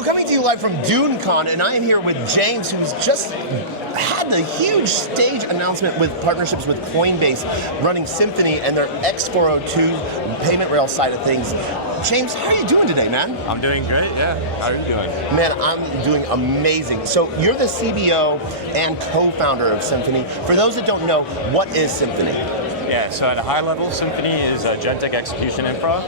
Coming to you live from DuneCon, and I am here with James, who's just had the huge stage announcement with partnerships with Coinbase, running Symphony and their X402 payment rail side of things. James, how are you doing today, man? I'm doing great, yeah. How are you doing? Man, I'm doing amazing. So you're the CBO and co-founder of Symphony. For those that don't know, what is Symphony? Yeah, so at a high level, Symphony is agentic execution infra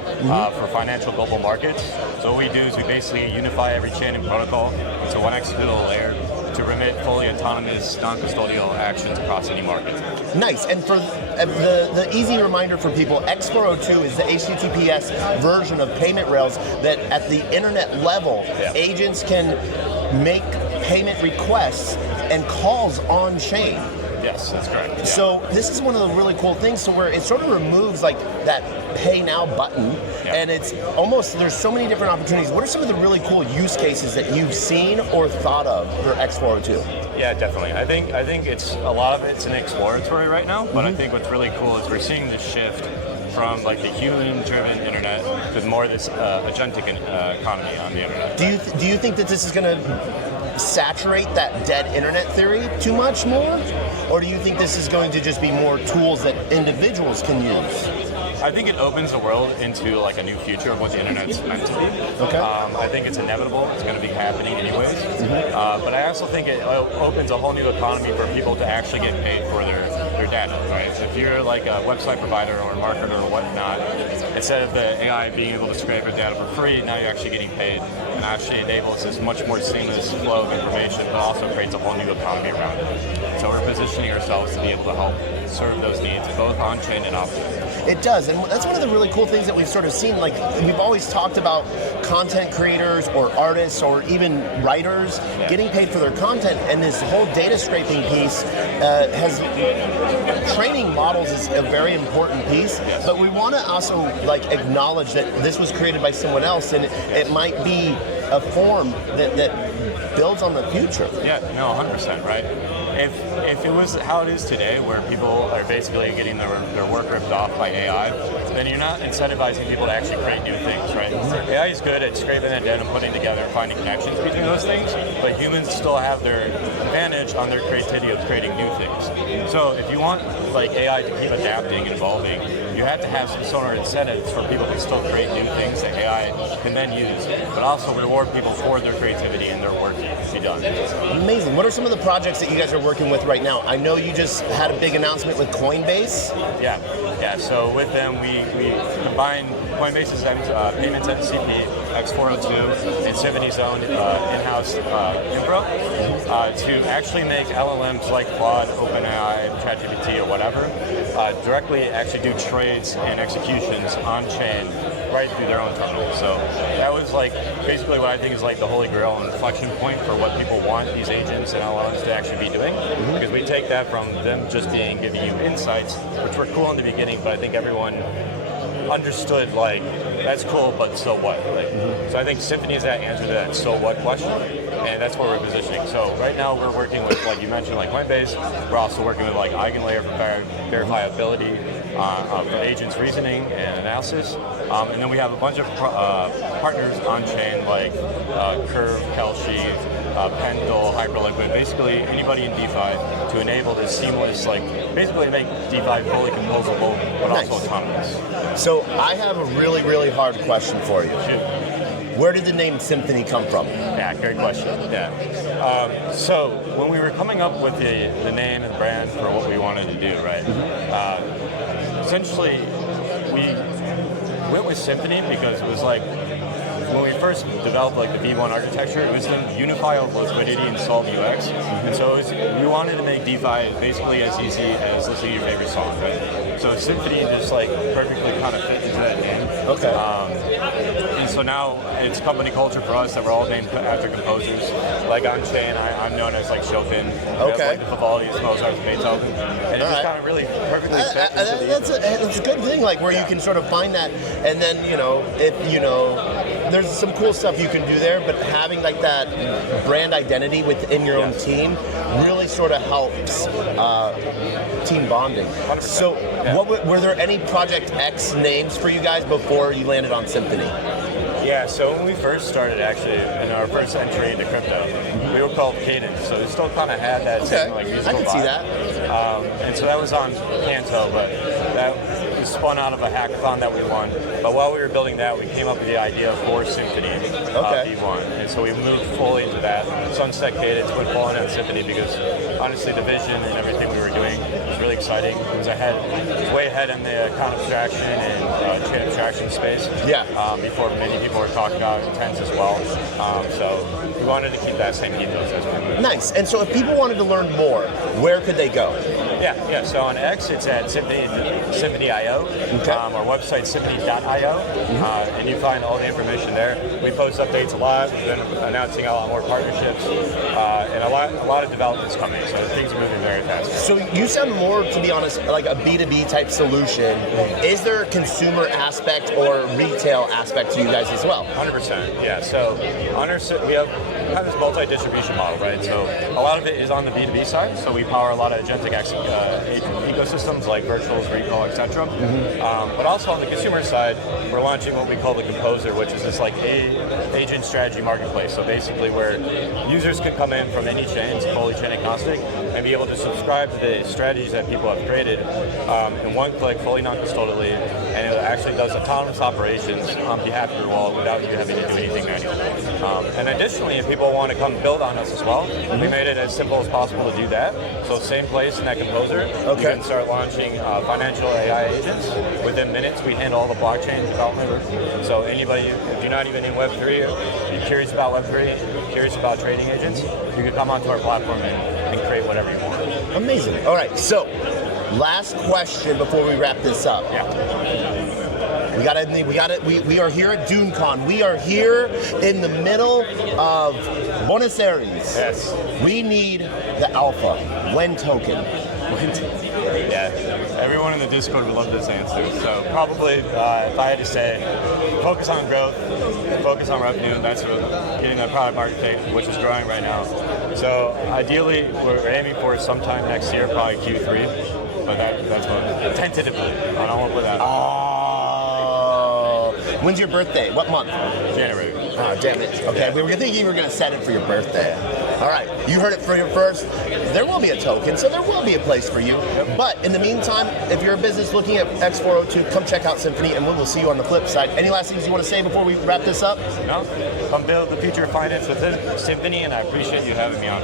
for financial global markets. So what we do is we basically unify every chain and protocol into one executable layer to remit fully autonomous, non-custodial actions across any market. Nice, and for the easy reminder for people, X402 is the HTTPS version of payment rails that at the internet level, agents can make payment requests and calls on chain. Yes, that's correct. Yeah. So this is one of the really cool things, so where it sort of removes like that pay now button, and it's almost, there's so many different opportunities. What are some of the really cool use cases that you've seen or thought of for X402? Yeah, definitely. I think it's a lot of it's an exploratory right now, but I think what's really cool is we're seeing this shift from like the human-driven internet to more this agentic economy on the internet. Do you think that this is going to saturate that dead internet theory too much more? Or do you think this is going to just be more tools that individuals can use? I think it opens the world into like a new future of what the internet's meant to be. Okay. I think it's inevitable. It's going to be happening anyways. But I also think it opens a whole new economy for people to actually get paid for their data, right? So if you're like a website provider or a marketer or whatnot, instead of the AI being able to scrape your data for free, now you're actually getting paid, and actually enables this much more seamless flow of information, but also creates a whole new economy around it. So we're positioning ourselves to be able to help serve those needs, both on-chain and off-chain. It does, and that's one of the really cool things that we've sort of seen. Like, we've always talked about content creators or artists or even writers getting paid for their content, and this whole data scraping piece has, training models is a very important piece, but we want to also like acknowledge that this was created by someone else, and it might be a form that builds on the future. Yeah, no, 100%, right? If it was how it is today, where people are basically getting their work ripped off by AI, then you're not incentivizing people to actually create new things, right? AI is good at scraping that data and putting together and finding connections between those things, but humans still have their advantage on their creativity of creating new things. So if you want like AI to keep adapting and evolving, you have to have some sort of incentives for people to still create new things that AI can then use, but also reward people for their creativity and their work to be done. Amazing. What are some of the projects that you guys are working with right now? I know you just had a big announcement with Coinbase. Yeah. So with them, we combine Coinbase's payments MCP, X402, and Symphony's own in-house infra to actually make LLMs like Claude, OpenAI, ChatGPT, or whatever directly actually do trades and executions on-chain right through their own terminal. So that was like basically what I think is like the holy grail and inflection point for what people want these agents and LLMs to actually be doing. Because we take that from them just giving you insights, which were cool in the beginning, but I think everyone understood like that's cool, but so what? So I think Symphony is that answer to that so what question, and that's where we're positioning. So right now we're working with, like you mentioned, like Coinbase. We're also working with like EigenLayer for verifiability, for agents reasoning and analysis, and then we have a bunch of partners on chain like Curve, Kelshi, Pendle, Hyperliquid, basically anybody in DeFi to enable this seamless, like basically make DeFi fully composable but also autonomous. So I have a really, really hard question for you. Shoot. Where did the name Symphony come from? Yeah, great question. Yeah. So when we were coming up with the name and the brand for what we wanted to do, right? Essentially, we went with Symphony because it was like, when we first developed like the V1 architecture, it was to unify all liquidity and solve UX. And so we wanted to make DeFi basically as easy as listening to your favorite song, right? So Symphony just like perfectly kind of fit into that name. Okay. And so now it's company culture for us that we're all named after composers. Like on chain, I'm known as like Chopin. Okay. Like the Vivaldi's, Mozart's, Beethoven. And it just kind of really perfectly fit into that's a good thing, like where you can sort of find that, and then, if there's some cool stuff you can do there, but having like that brand identity within your own team really sort of helps team bonding. 100%. So, were there any Project X names for you guys before you landed on Symphony? Yeah, so when we first started, actually, in our first entry into crypto, we were called Cadence, so we still kind of had that same like musical I can vibe. see that. And so that was on Canto, but that was spun out of a hackathon that we won. But while we were building that, we came up with the idea for Symphony V1, and so we moved fully into that. Sunset Cadence went full on Symphony because honestly, the vision and everything we were doing was really exciting. It was way ahead in the account abstraction and chain abstraction space. Yeah. Before many people were talking about intents as well. So we wanted to keep that same ethos as we moved. Nice. And so if people wanted to learn more, where could they go? Yeah. So on X, it's at SymphonyIO. Our website, symphony.io, and you find all the information there. We post updates a lot. We've been announcing a lot more partnerships, and a lot of developments coming. So things are moving very fast. So you sound more, to be honest, like a B2B type solution. Is there a consumer aspect or retail aspect to you guys as well? 100%. Yeah. So we have kind of this multi-distribution model, right? So a lot of it is on the B2B side. So we power a lot of agentic ecosystems like virtuals, recall, etc. But also on the consumer side, we're launching what we call the Composer, which is this like agent strategy marketplace. So basically where users could come in from any chains, fully chain agnostic, and be able to subscribe to the strategies that people have created in one click, fully non-custodially, and it actually does autonomous operations on behalf of your wallet without you having to do anything manually. And additionally, if people want to come build on us as well, we made it as simple as possible to do that. So same place in that Composer, you can start launching financial AI agents. Within minutes, we handle all the blockchain development. So anybody, if you're not even in Web3, you're curious about Web3, curious about trading agents, you can come onto our platform and create whatever you want. Amazing. All right, so last question before we wrap this up. We are here at DuneCon. We are here in the middle of Buenos Aires. Yes. We need the alpha. When token? Yeah, everyone in the Discord would love this answer. So probably, if I had to say, focus on growth, focus on revenue, and that's getting that product market fit, which is growing right now. So ideally, we're aiming for sometime next year, probably Q3. But that's what, tentatively. I don't want to put that. When's your birthday? What month? January. Oh, damn it. Okay, we were thinking you were going to set it for your birthday. All right, you heard it for your first. There will be a token, so there will be a place for you. But in the meantime, if you're a business looking at X402, come check out Symphony, and we will see you on the flip side. Any last things you want to say before we wrap this up? No. Come build the future of finance within Symphony, and I appreciate you having me on.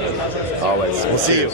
Always. We'll see you.